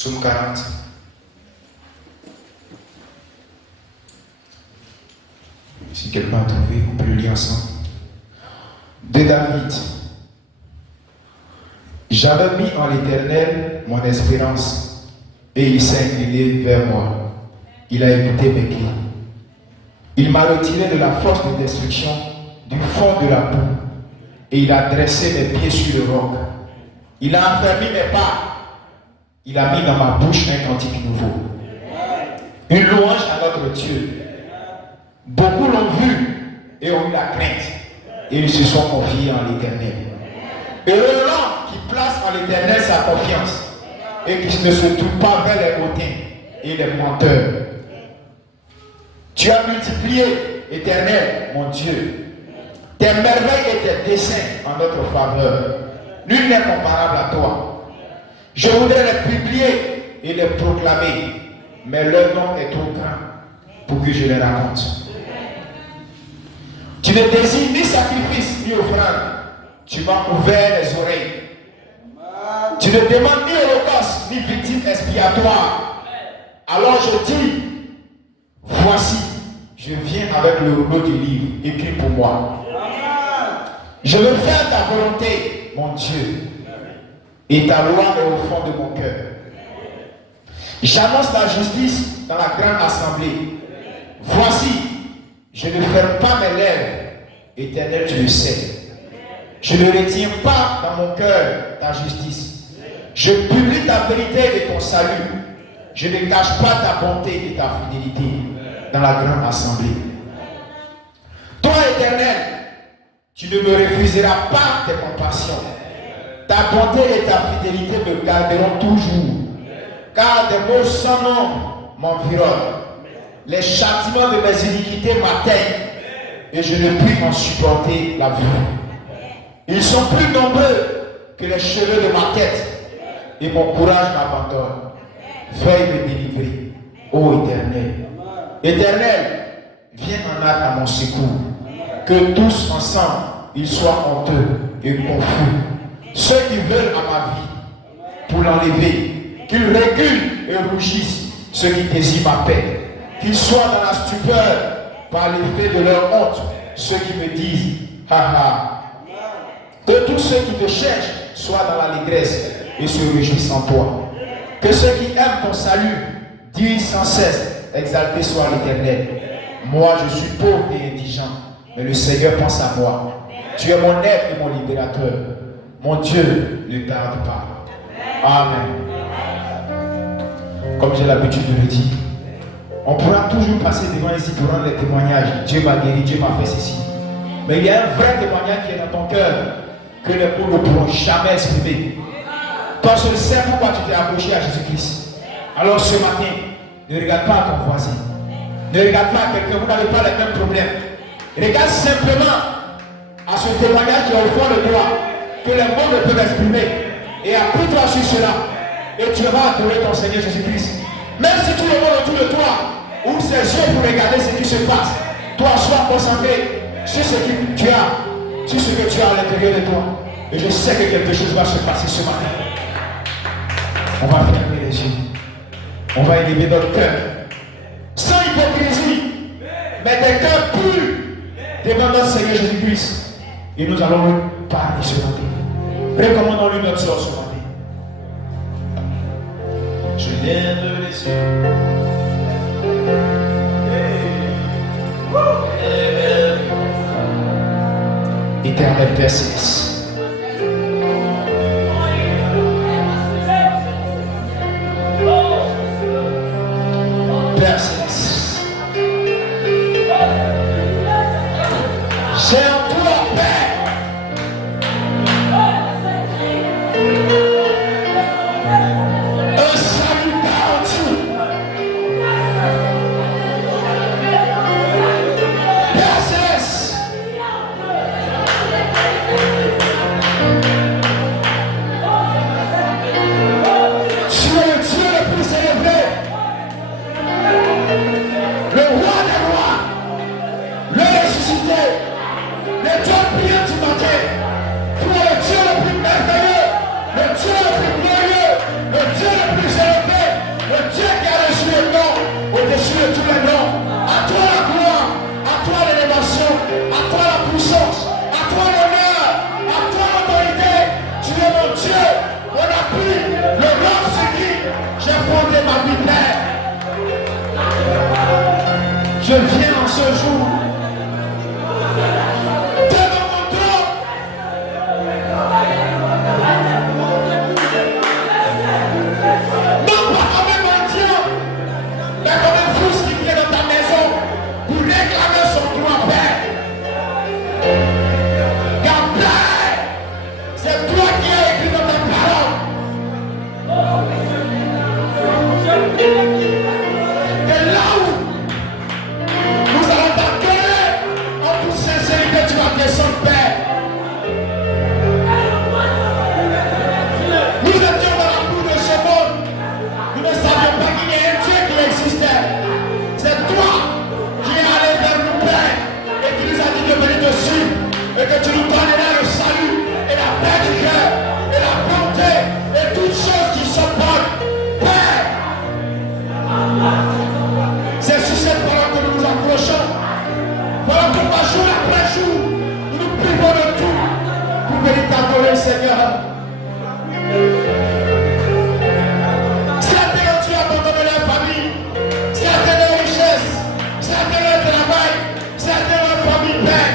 Psaume 40. Si quelqu'un a trouvé, on peut le lire ensemble. De David. J'avais mis en l'Éternel mon espérance, et il s'est incliné vers moi. Il a écouté mes cris. Il m'a retiré de la force de destruction, du fond de la boue, et il a dressé mes pieds sur le roc. Il a enfermé mes pas. Il a mis dans ma bouche un cantique nouveau. Une louange à notre Dieu. Beaucoup l'ont vu et ont eu la crainte. Et ils se sont confiés en l'Éternel. Heureux l'homme qui place en l'Éternel sa confiance et qui ne se tourne pas vers les hautains et les menteurs. Tu as multiplié, Éternel, mon Dieu, tes merveilles et tes desseins en notre faveur. Nul n'est comparable à toi. Je voudrais les publier et les proclamer, mais leur nom est trop grand pour que je les raconte. Tu ne désires ni sacrifice ni offrande. Tu m'as ouvert les oreilles. Tu ne demandes ni holocauste ni victime expiatoire. Alors je dis, voici, je viens avec le rouleau du livre écrit pour moi. Je veux faire ta volonté, mon Dieu. Et ta loi est au fond de mon cœur. J'annonce la justice dans la grande assemblée. Voici, je ne ferme pas mes lèvres. Éternel, tu le sais. Je ne retiens pas dans mon cœur ta justice. Je publie ta vérité et ton salut. Je ne cache pas ta bonté et ta fidélité dans la grande assemblée. Toi, Éternel, tu ne me refuseras pas tes compassions. Ta bonté et ta fidélité me garderont toujours, car des maux sans nombre m'environnent. Les châtiments de mes iniquités m'atteignent, et je ne puis en supporter la vue. Ils sont plus nombreux que les cheveux de ma tête, et mon courage m'abandonne. Veuille me délivrer, ô Éternel. Éternel, viens en aide à mon secours, que tous ensemble, ils soient honteux et confus. Ceux qui veulent à ma vie pour l'enlever, qu'ils reculent et rougissent, ceux qui désirent ma paix, qu'ils soient dans la stupeur par l'effet de leur honte, ceux qui me disent ha ha. Que tous ceux qui te cherchent soient dans l'allégresse et se réjouissent en toi. Que ceux qui aiment ton salut disent sans cesse, exalté soit l'Éternel. Moi je suis pauvre et indigent, mais le Seigneur pense à moi. Tu es mon aide et mon libérateur. Mon Dieu ne tarde pas. Amen. Comme j'ai l'habitude de le dire, on pourra toujours passer devant ici pour rendre les témoignages. Dieu m'a guéri, Dieu m'a fait ceci. Mais il y a un vrai témoignage qui est dans ton cœur que les mots ne pourront jamais exprimer. Toi seul sais pourquoi tu t'es approché à Jésus-Christ. Alors ce matin, ne regarde pas à ton voisin. Ne regarde pas à quelqu'un, vous n'avez pas les mêmes problèmes. Regarde simplement à ce témoignage qui est au fond de toi. que les mots ne peuvent exprimer. Et appuie-toi sur cela. Et tu vas adorer ton Seigneur Jésus-Christ. Même si tout le monde autour de toi ouvre ses yeux pour regarder ce qui se passe, toi sois concentré sur ce que tu as, sur ce que tu as à l'intérieur de toi. Et je sais que quelque chose va se passer ce matin. On va fermer les yeux. On va élever notre cœur. Sans hypocrisie, mais des cœurs purs devant notre Seigneur Jésus-Christ. Et nous allons lui parler ce matin. Recommandons-lui notre sort ce matin. Je lève les yeux. Éternel Père Céleste. Père Céleste. J'ai en toi, Père. Un salut garanti. Père Céleste. Tu es le Dieu le plus élevé. Le roi des rois, le ressuscité, le Dieu priant du matin, pour le Dieu le plus merveilleux, le Dieu le plus glorieux, le Dieu le plus élevé, le Dieu qui a reçu le nom au-dessus de tous les noms. À toi la gloire, à toi l'élévation, à toi la puissance, à toi l'honneur, à toi l'autorité. Tu es mon Dieu, mon appui, le roc sur qui j'ai fondé ma vie, Père. Je viens en ce jour devant mon trône. Non pas comme un mendiant, mais comme un fils qui vient dans ta maison pour réclamer son droit, Père. Car Père, c'est toi qui as écrit dans ta parole que là où nous allons t'accueillir en toute sincérité, tu vas descendre, Père. Nous étions dans la boue de ce monde. Nous ne savions pas qu'il y a un Dieu qui existait. C'est toi qui es allé vers nous, Père, et qui nous a dit de venir te suivre, et que tu nous donneras le salut, et la paix du cœur, et la bonté, et toutes choses qui sont bonnes. Père, c'est sur cette parole que nous nous accrochons. Voilà pourquoi jour après jour, nous nous privons de tout pour venir t'adorer, Seigneur. Certains ont dû abandonner leur famille, certains leurs richesses, certains leur travail, certains leur famille, Père,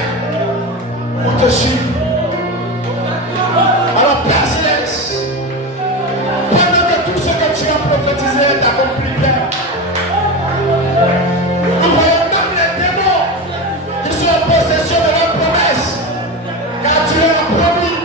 pour te suivre. Alors, Père Céleste, pendant que tout ce que tu as prophétisé est accompli, Père, nous voyons même les démons qui sont en possession de leurs promesses, car tu leur as promis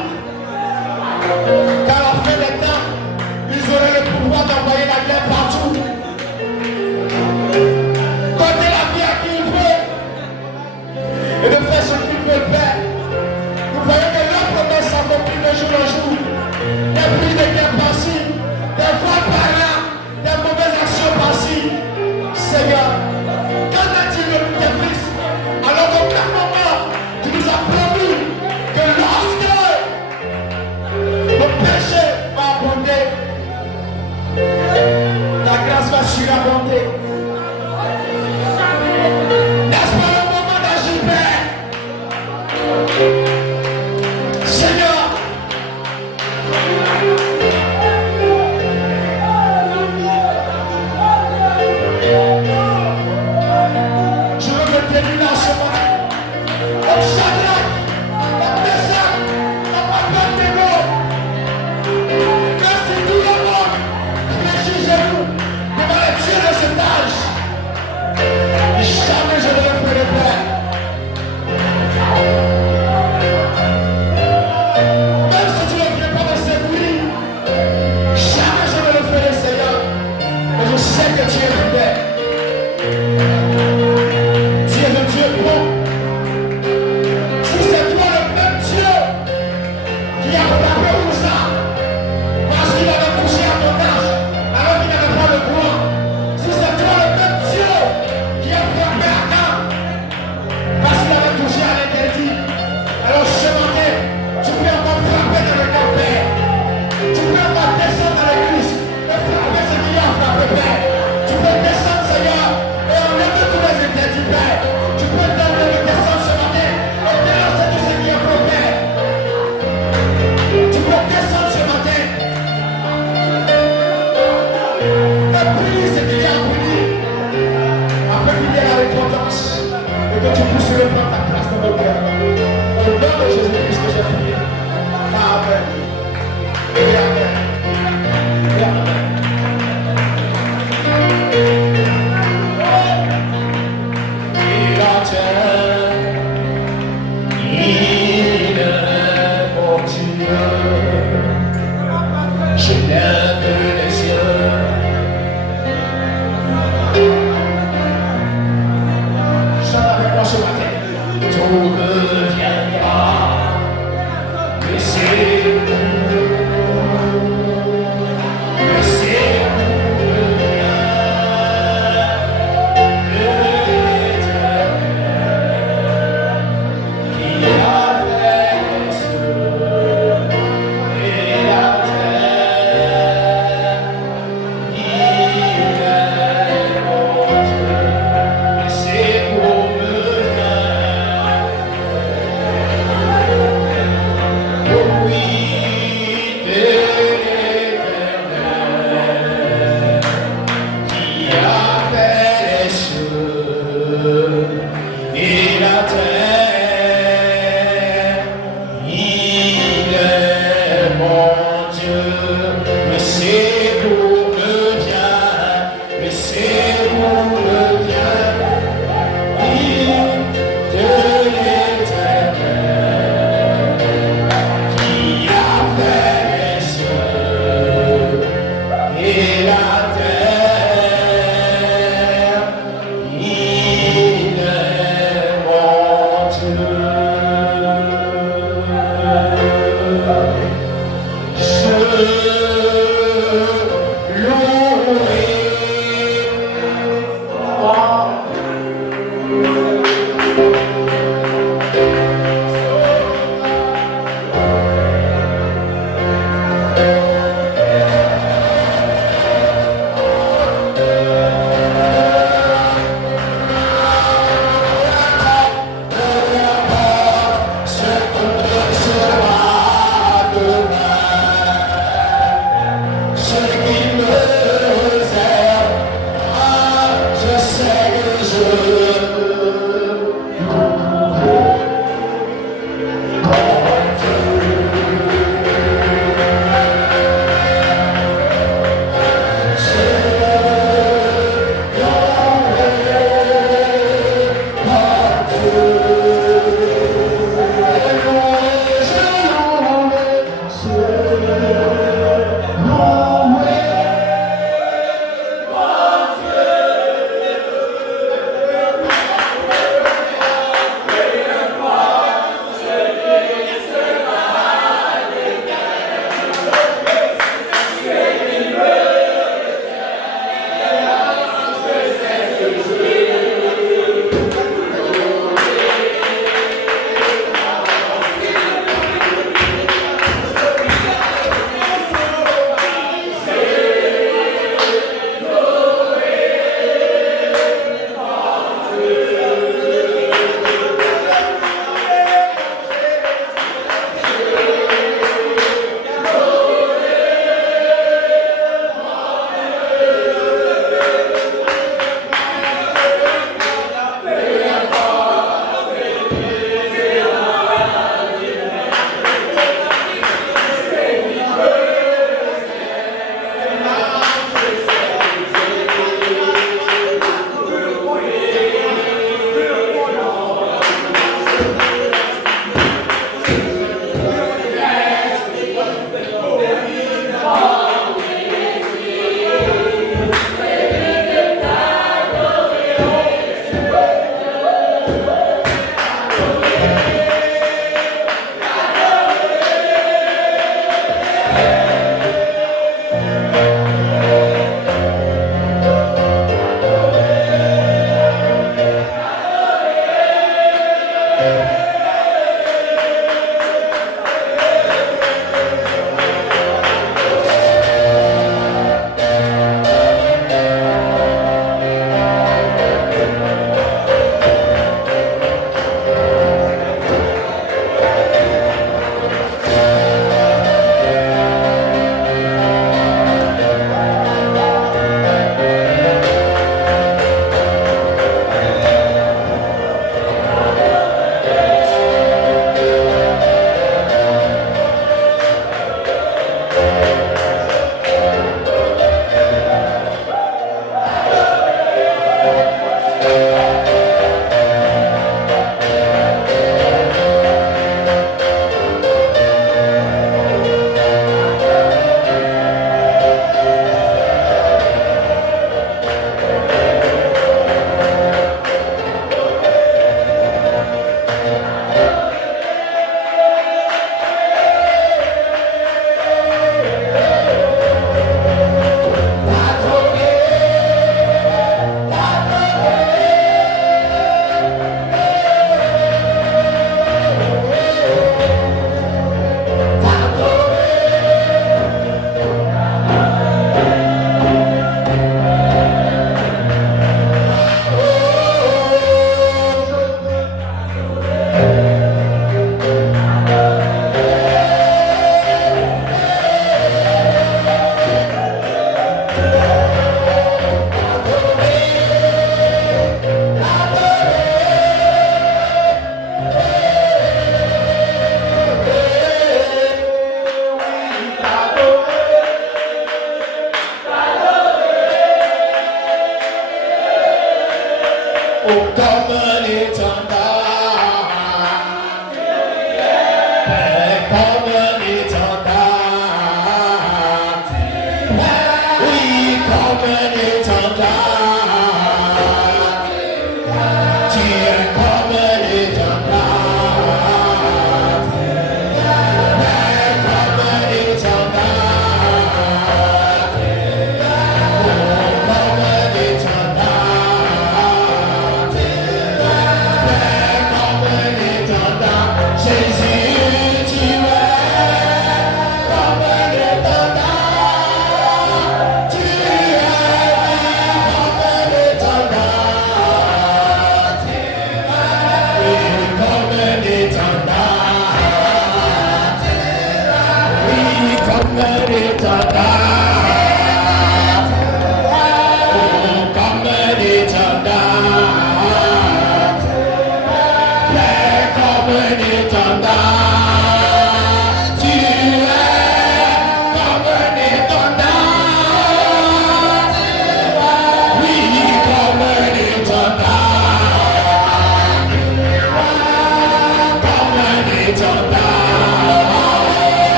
Come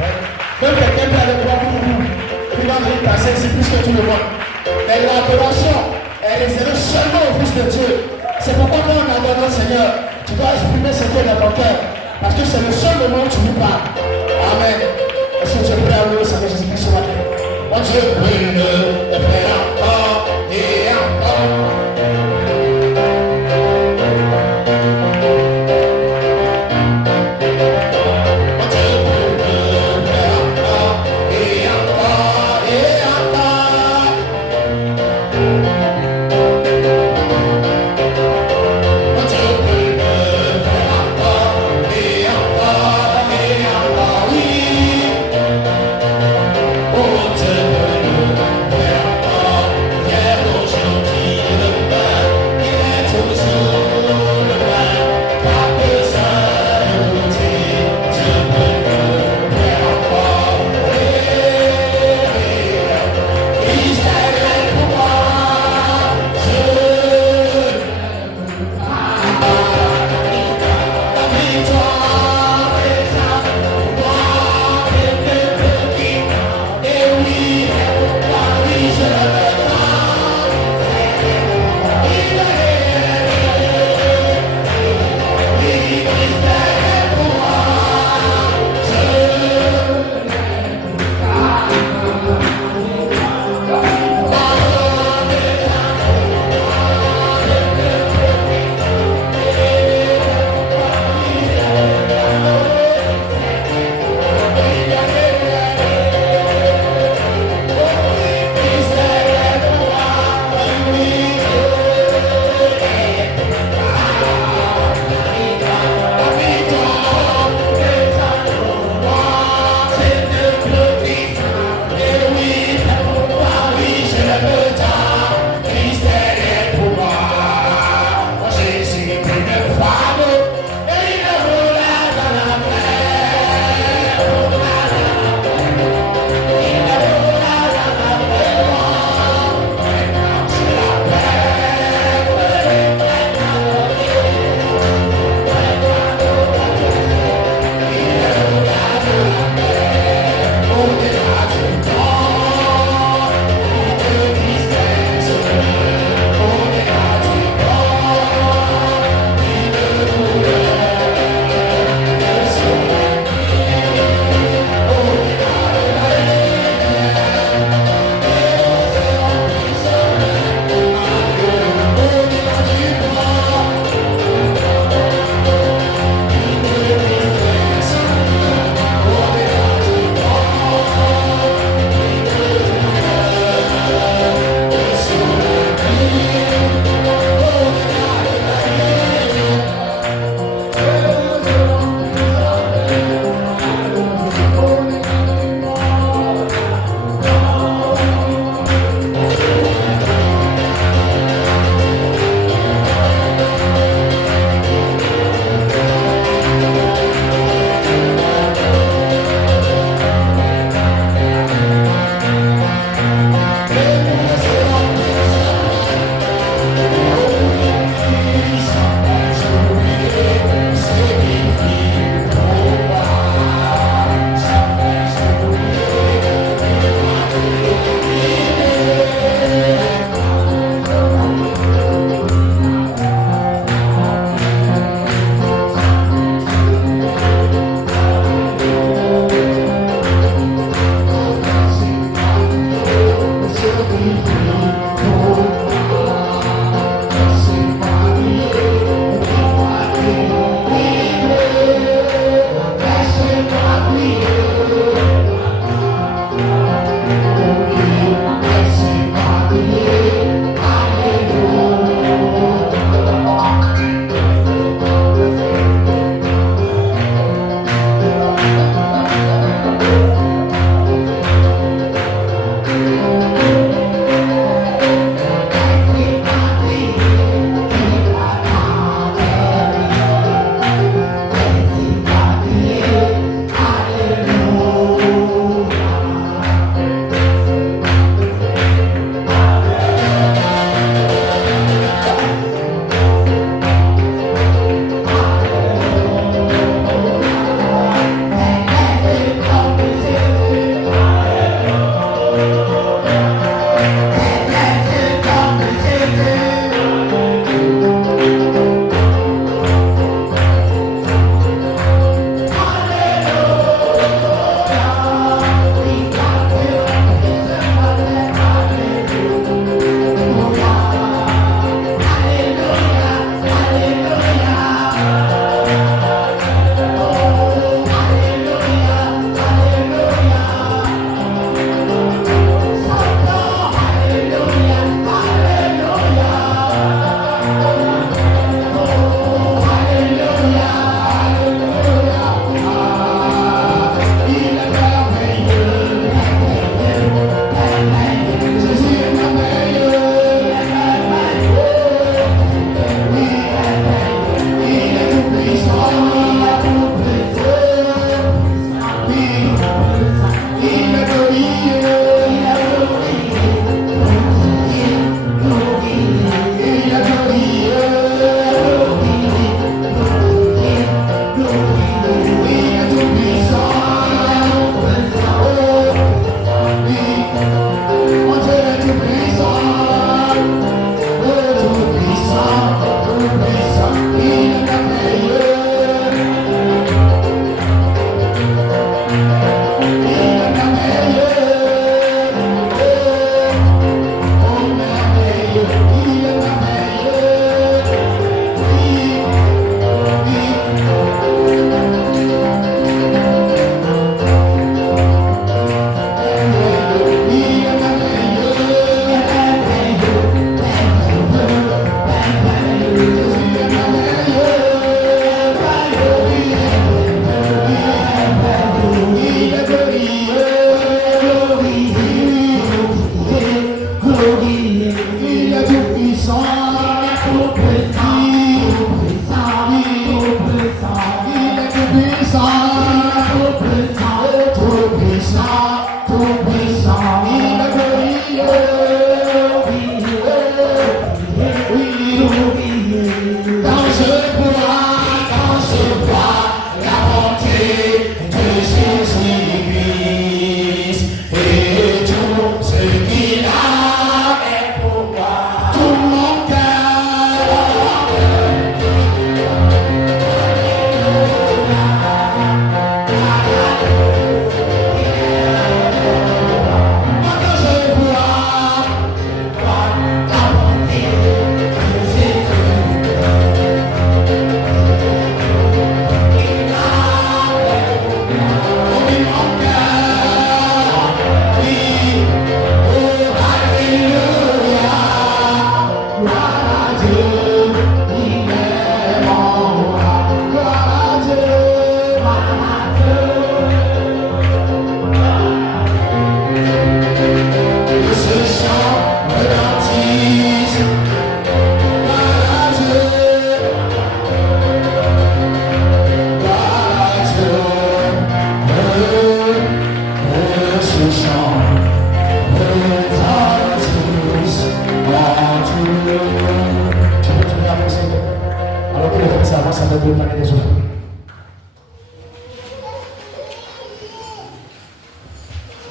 Même quelqu'un peut aller voir pour vous. Il va venir passer ici plus que tout le monde. Mais l'adoration est réservée seulement au Fils de Dieu. C'est pourquoi quand on adore notre Seigneur, tu dois exprimer ce qui est dans ton cœur. Parce que c'est le seul moment où tu lui parles. Amen. Est-ce que tu es prêt à louer le Seigneur Jésus-Christ ce matin? Mon Dieu brille et fait encore et encore.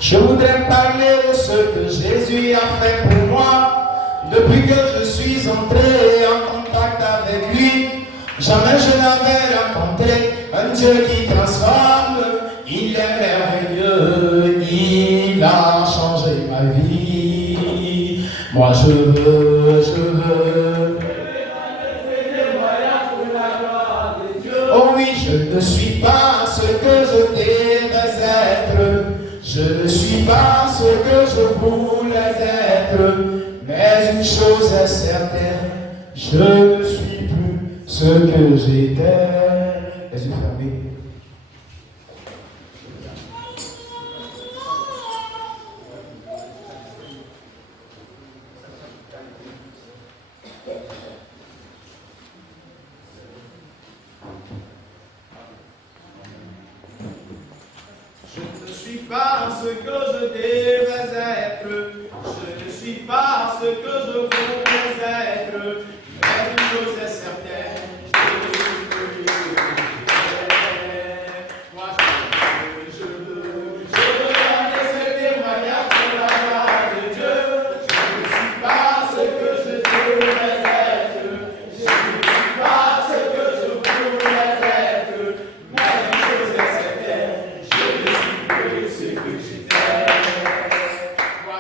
Je voudrais parler de ce que Jésus a fait pour moi. Depuis que je suis entré en contact avec lui, jamais je n'avais rencontré un Dieu qui transforme. Il est merveilleux, il a changé ma vie. Moi je veux. Oh oui, je ne suis pas ce que je devais être. Je ne suis pas ce que je voulais être. Mais une chose est certaine, je ne suis plus ce que j'étais. Les yeux fermés. Je ne suis pas ce que je devais être. Je ne suis pas ce que je voulais être. Mais une chose est certaine, je ne suis plus ce que j'étais. Moi je veux donner ce témoignage pour la gloire de Dieu. Je ne suis pas ce que je devais être. Je ne suis pas ce que je voulais être. Mais une chose est certaine, je ne suis plus ce que j'étais. Moi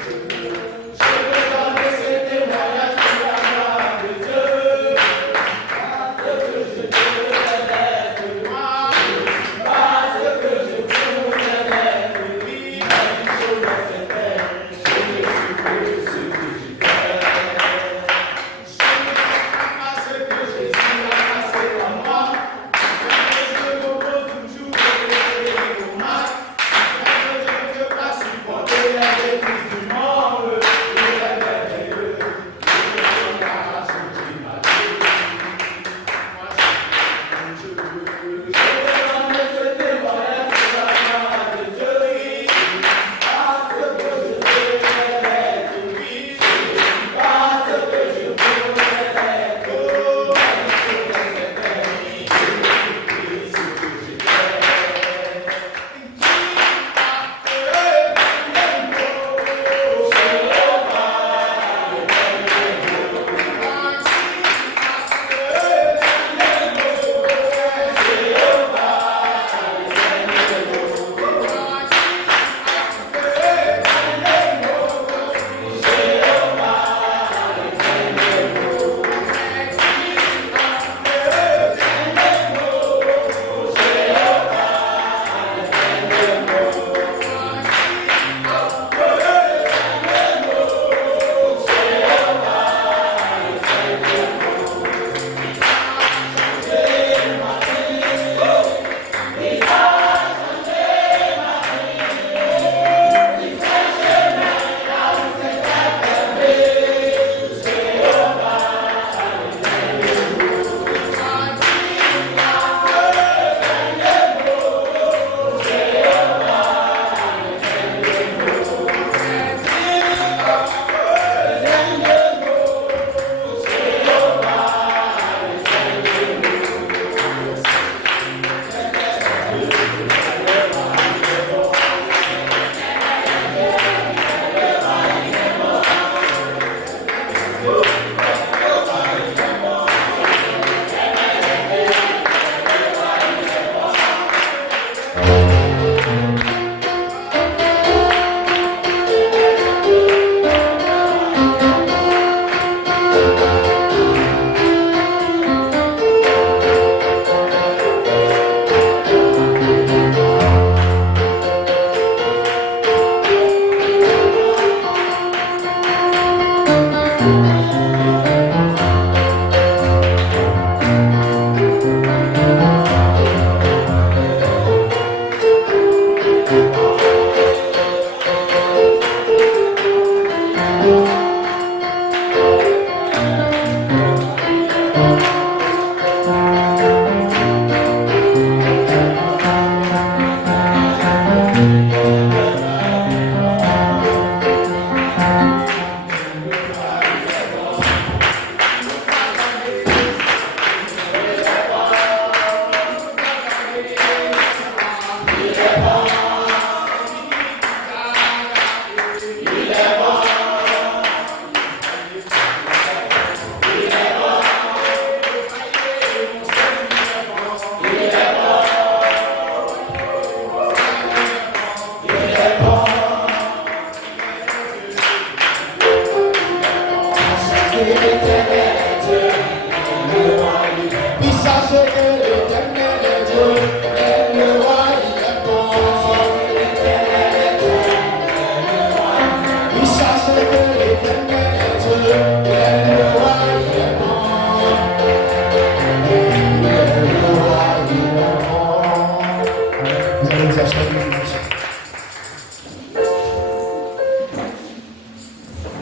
je veux donner ce témoignage pour la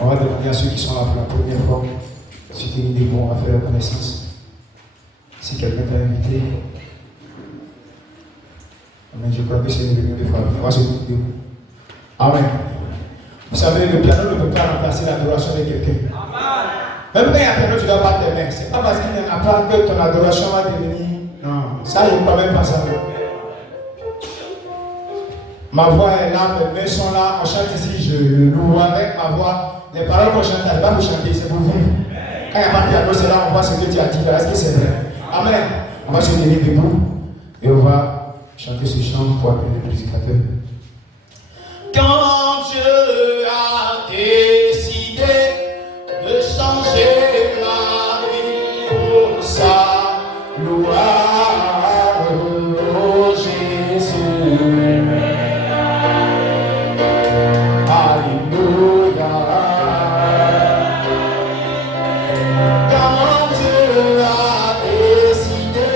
On va demander à ceux qui sont là pour la première fois si tu es bon à faire la connaissance. Si quelqu'un t'a invité, mais je crois que c'est une réunion de foi. Moi, c'est tout de vous. Amen. Vous savez, le piano ne peut pas remplacer l'adoration de quelqu'un. Même quand il y a un piano, tu ne dois pas t'aimer. Ce n'est pas parce qu'il n'y en a pas que ton adoration va devenir. Non, ça, je ne crois même pas ça. Ma voix est là, mes mains sont là. On chante ici, je loue avec ma voix. Les paroles qu'on chante, ce n'est pas pour chanter, c'est pour vivre. Quand il n'y a pas de piano, c'est là, on voit ce que tu as dit. Est-ce que c'est vrai? Amen. On va se tenir debout et on va chanter ce chant pour appeler le prédicateur. Quand Dieu a décidé de changer ma vie pour sa gloire, oh Jésus. Alléluia. Quand Dieu a décidé